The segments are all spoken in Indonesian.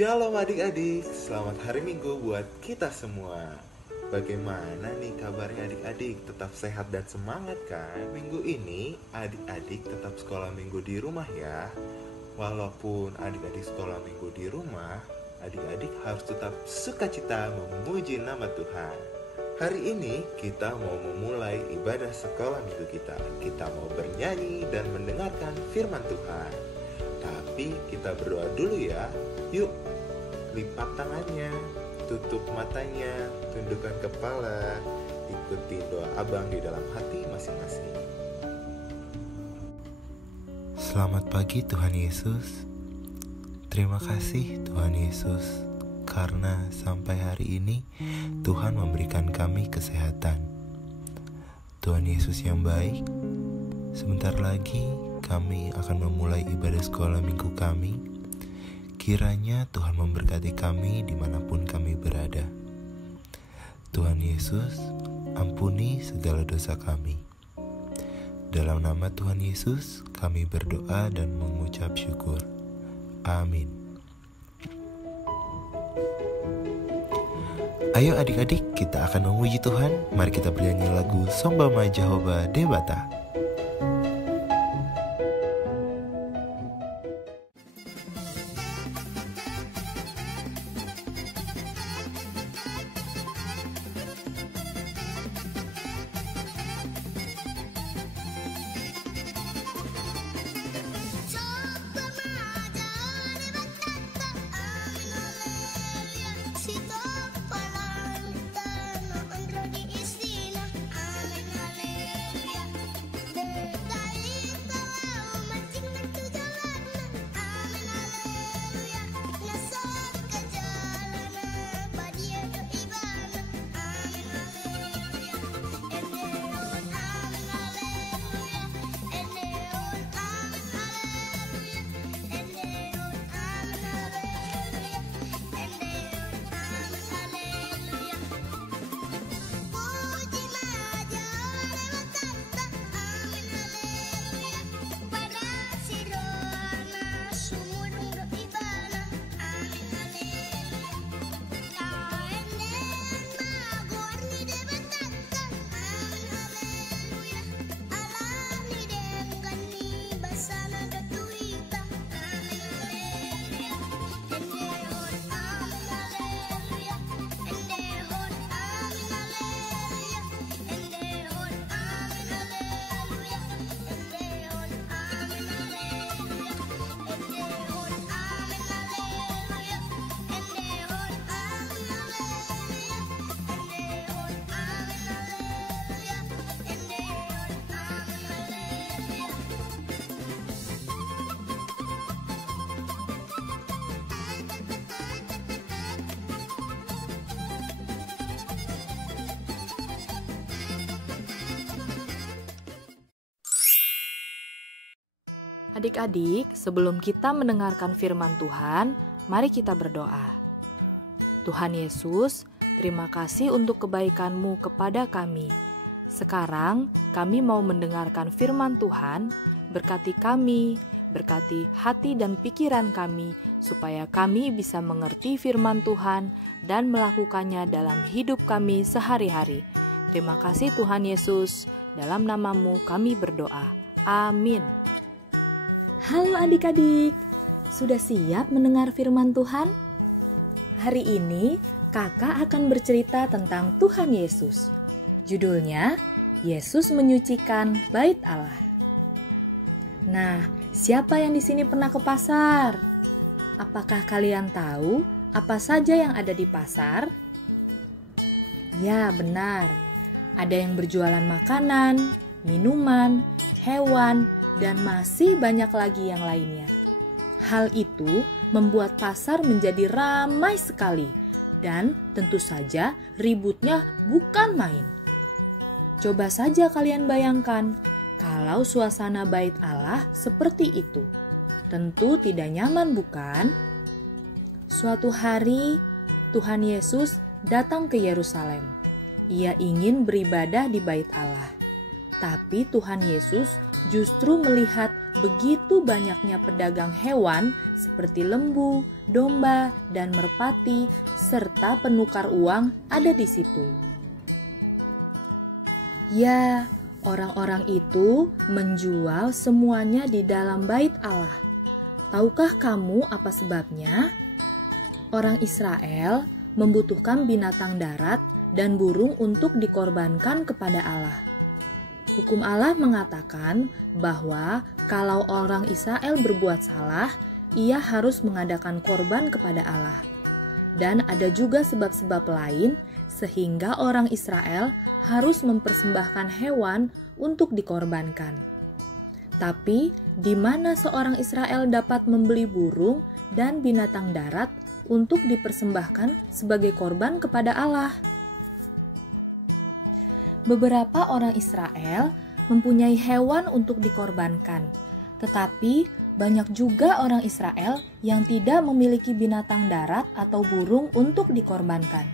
Shalom adik-adik, selamat hari Minggu buat kita semua. Bagaimana nih kabarnya adik-adik? Tetap sehat dan semangat kan? Minggu ini adik-adik tetap sekolah minggu di rumah ya. Walaupun adik-adik sekolah minggu di rumah, adik-adik harus tetap sukacita memuji nama Tuhan. Hari ini kita mau memulai ibadah sekolah minggu kita. Kita mau bernyanyi dan mendengarkan firman Tuhan. Tapi kita berdoa dulu ya. Yuk, lipat tangannya, tutup matanya, tundukkan kepala, ikuti doa abang di dalam hati masing-masing. Selamat pagi Tuhan Yesus. Terima kasih Tuhan Yesus, karena sampai hari ini Tuhan memberikan kami kesehatan. Tuhan Yesus yang baik, sebentar lagi kami akan memulai ibadah sekolah minggu kami. Kiranya Tuhan memberkati kami dimanapun kami berada. Tuhan Yesus, ampuni segala dosa kami. Dalam nama Tuhan Yesus, kami berdoa dan mengucap syukur. Amin. Ayo adik-adik, kita akan memuji Tuhan. Mari kita bernyanyi lagu Sombama Jehovah Debata. Adik-adik, sebelum kita mendengarkan firman Tuhan, mari kita berdoa. Tuhan Yesus, terima kasih untuk kebaikan-Mu kepada kami. Sekarang kami mau mendengarkan firman Tuhan, berkati kami, berkati hati dan pikiran kami, supaya kami bisa mengerti firman Tuhan dan melakukannya dalam hidup kami sehari-hari. Terima kasih Tuhan Yesus, dalam nama-Mu kami berdoa. Amin. Halo adik-adik, sudah siap mendengar firman Tuhan? Hari ini kakak akan bercerita tentang Tuhan Yesus. Judulnya, Yesus Menyucikan Bait Allah. Nah, siapa yang di sini pernah ke pasar? Apakah kalian tahu apa saja yang ada di pasar? Ya, benar. Ada yang berjualan makanan, minuman, hewan, dan masih banyak lagi yang lainnya. Hal itu membuat pasar menjadi ramai sekali dan tentu saja ributnya bukan main. Coba saja kalian bayangkan kalau suasana bait Allah seperti itu. Tentu tidak nyaman bukan? Suatu hari Tuhan Yesus datang ke Yerusalem. Ia ingin beribadah di bait Allah. Tapi Tuhan Yesus justru melihat begitu banyaknya pedagang hewan seperti lembu, domba, dan merpati, serta penukar uang ada di situ. Ya, orang-orang itu menjual semuanya di dalam bait Allah. Tahukah kamu apa sebabnya? Orang Israel membutuhkan binatang darat dan burung untuk dikorbankan kepada Allah. Hukum Allah mengatakan bahwa kalau orang Israel berbuat salah, ia harus mengadakan korban kepada Allah. Dan ada juga sebab-sebab lain sehingga orang Israel harus mempersembahkan hewan untuk dikorbankan. Tapi, di mana seorang Israel dapat membeli burung dan binatang darat untuk dipersembahkan sebagai korban kepada Allah? Beberapa orang Israel mempunyai hewan untuk dikorbankan, tetapi banyak juga orang Israel yang tidak memiliki binatang darat atau burung untuk dikorbankan.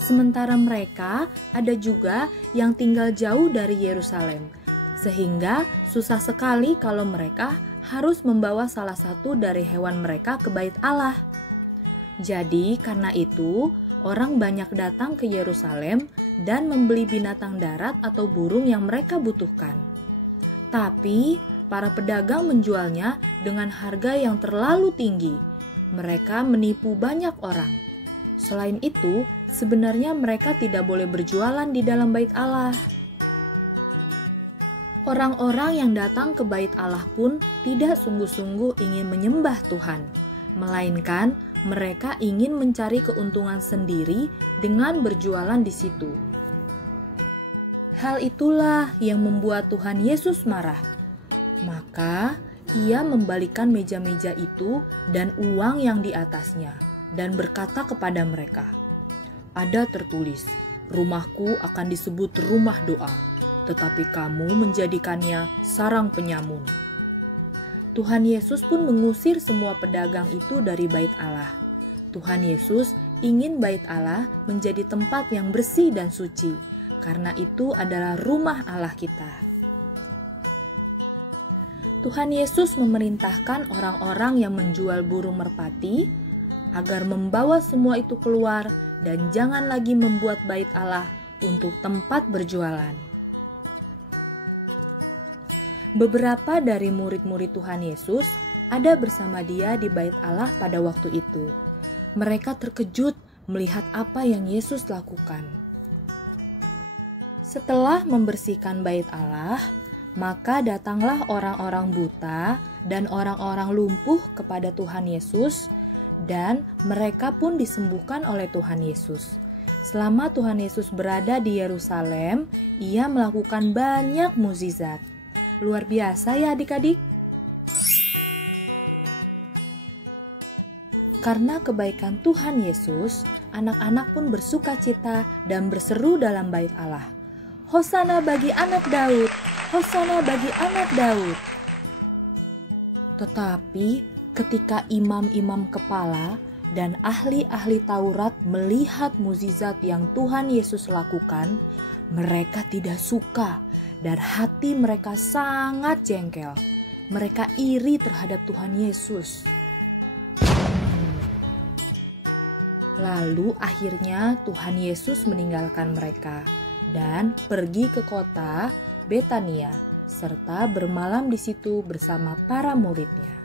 Sementara mereka ada juga yang tinggal jauh dari Yerusalem, sehingga susah sekali kalau mereka harus membawa salah satu dari hewan mereka ke bait Allah. Jadi karena itu, orang banyak datang ke Yerusalem dan membeli binatang darat atau burung yang mereka butuhkan. Tapi, para pedagang menjualnya dengan harga yang terlalu tinggi. Mereka menipu banyak orang. Selain itu, sebenarnya mereka tidak boleh berjualan di dalam bait Allah. Orang-orang yang datang ke bait Allah pun tidak sungguh-sungguh ingin menyembah Tuhan, melainkan mereka ingin mencari keuntungan sendiri dengan berjualan di situ. Hal itulah yang membuat Tuhan Yesus marah. Maka ia membalikkan meja-meja itu dan uang yang di atasnya, dan berkata kepada mereka, "Ada tertulis, rumahku akan disebut rumah doa, tetapi kamu menjadikannya sarang penyamun." Tuhan Yesus pun mengusir semua pedagang itu dari bait Allah. Tuhan Yesus ingin bait Allah menjadi tempat yang bersih dan suci, karena itu adalah rumah Allah kita. Tuhan Yesus memerintahkan orang-orang yang menjual burung merpati agar membawa semua itu keluar dan jangan lagi membuat bait Allah untuk tempat berjualan. Beberapa dari murid-murid Tuhan Yesus ada bersama dia di bait Allah pada waktu itu. Mereka terkejut melihat apa yang Yesus lakukan. Setelah membersihkan bait Allah, maka datanglah orang-orang buta dan orang-orang lumpuh kepada Tuhan Yesus, dan mereka pun disembuhkan oleh Tuhan Yesus. Selama Tuhan Yesus berada di Yerusalem, ia melakukan banyak mukjizat. Luar biasa ya adik-adik. Karena kebaikan Tuhan Yesus, anak-anak pun bersuka cita dan berseru dalam bait Allah, "Hosana bagi anak Daud, Hosana bagi anak Daud." Tetapi ketika imam-imam kepala dan ahli-ahli Taurat melihat mukjizat yang Tuhan Yesus lakukan, mereka tidak suka dan hati mereka sangat jengkel. Mereka iri terhadap Tuhan Yesus. Lalu akhirnya Tuhan Yesus meninggalkan mereka dan pergi ke kota Betania serta bermalam di situ bersama para muridnya.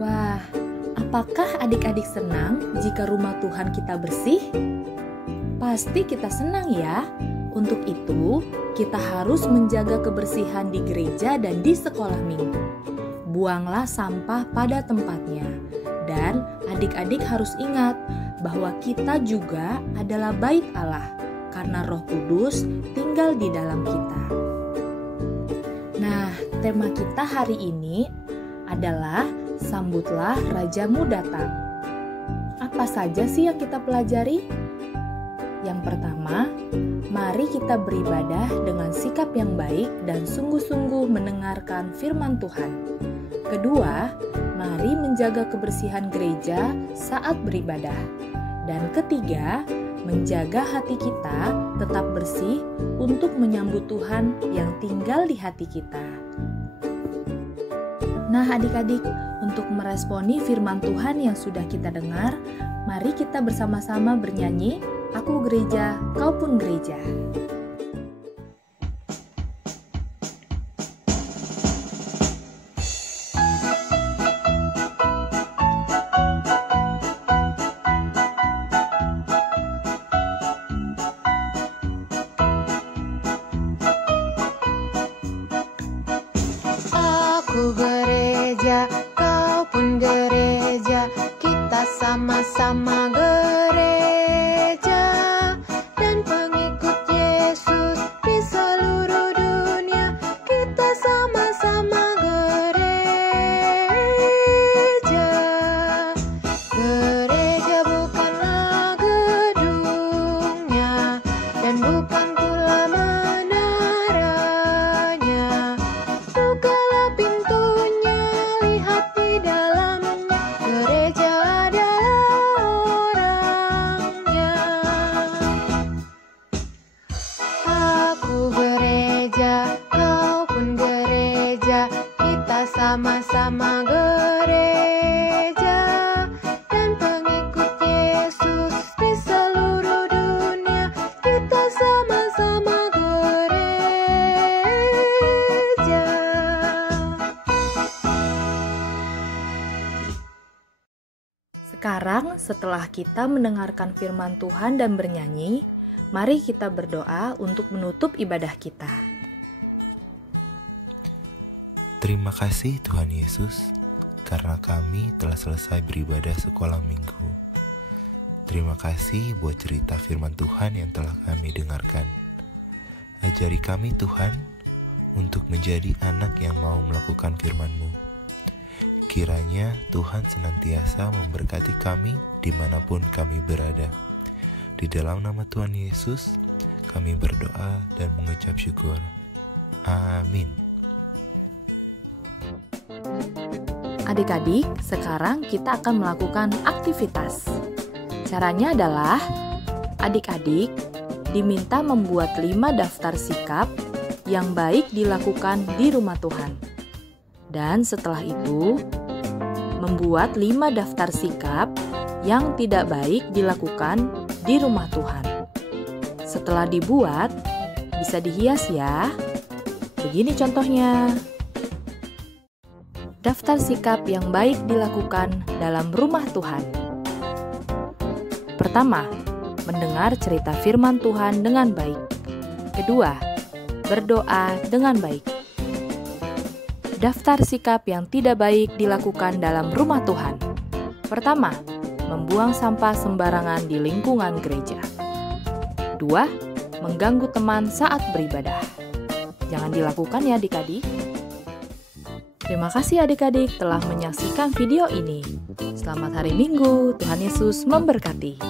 Wah, apakah adik-adik senang jika rumah Tuhan kita bersih? Pasti kita senang ya. Untuk itu, kita harus menjaga kebersihan di gereja dan di sekolah minggu. Buanglah sampah pada tempatnya. Dan adik-adik harus ingat bahwa kita juga adalah bait Allah, karena Roh Kudus tinggal di dalam kita. Nah, tema kita hari ini adalah Sambutlah Rajamu Datang. Apa saja sih yang kita pelajari? Yang pertama, mari kita beribadah dengan sikap yang baik dan sungguh-sungguh mendengarkan firman Tuhan. Kedua, mari menjaga kebersihan gereja saat beribadah. Dan ketiga, menjaga hati kita tetap bersih untuk menyambut Tuhan yang tinggal di hati kita. Nah adik-adik, untuk meresponi firman Tuhan yang sudah kita dengar, mari kita bersama-sama bernyanyi, Aku gereja, kau pun gereja. Aku gereja, kau pun gereja, kita sama-sama gereja, dan pengikut Yesus di seluruh dunia, kita sama-sama gereja. Gereja bukanlah gedungnya, dan bukan pula menaranya. Bukalah pintunya, lihat di dalamnya, gereja adalah orangnya. Aku gereja, kau pun gereja, kita sama-sama gereja, dan pengikut Yesus di seluruh dunia, kita sama-sama gereja. Sekarang setelah kita mendengarkan firman Tuhan dan bernyanyi, mari kita berdoa untuk menutup ibadah kita. Terima kasih Tuhan Yesus, karena kami telah selesai beribadah sekolah minggu. Terima kasih buat cerita firman Tuhan yang telah kami dengarkan. Ajari kami Tuhan, untuk menjadi anak yang mau melakukan firman-Mu. Kiranya Tuhan senantiasa memberkati kami dimanapun kami berada. Di dalam nama Tuhan Yesus, kami berdoa dan mengucap syukur. Amin. Adik-adik, sekarang kita akan melakukan aktivitas. Caranya adalah, adik-adik diminta membuat 5 daftar sikap yang baik dilakukan di rumah Tuhan. Dan setelah itu, membuat 5 daftar sikap yang tidak baik dilakukan di rumah Tuhan. Setelah dibuat, bisa dihias ya. Begini contohnya. Daftar sikap yang baik dilakukan dalam rumah Tuhan. Pertama, mendengar cerita firman Tuhan dengan baik. Kedua, berdoa dengan baik. Daftar sikap yang tidak baik dilakukan dalam rumah Tuhan. Pertama, membuang sampah sembarangan di lingkungan gereja. 2, mengganggu teman saat beribadah. Jangan dilakukan ya adik-adik. Terima kasih adik-adik telah menyaksikan video ini. Selamat hari Minggu, Tuhan Yesus memberkati.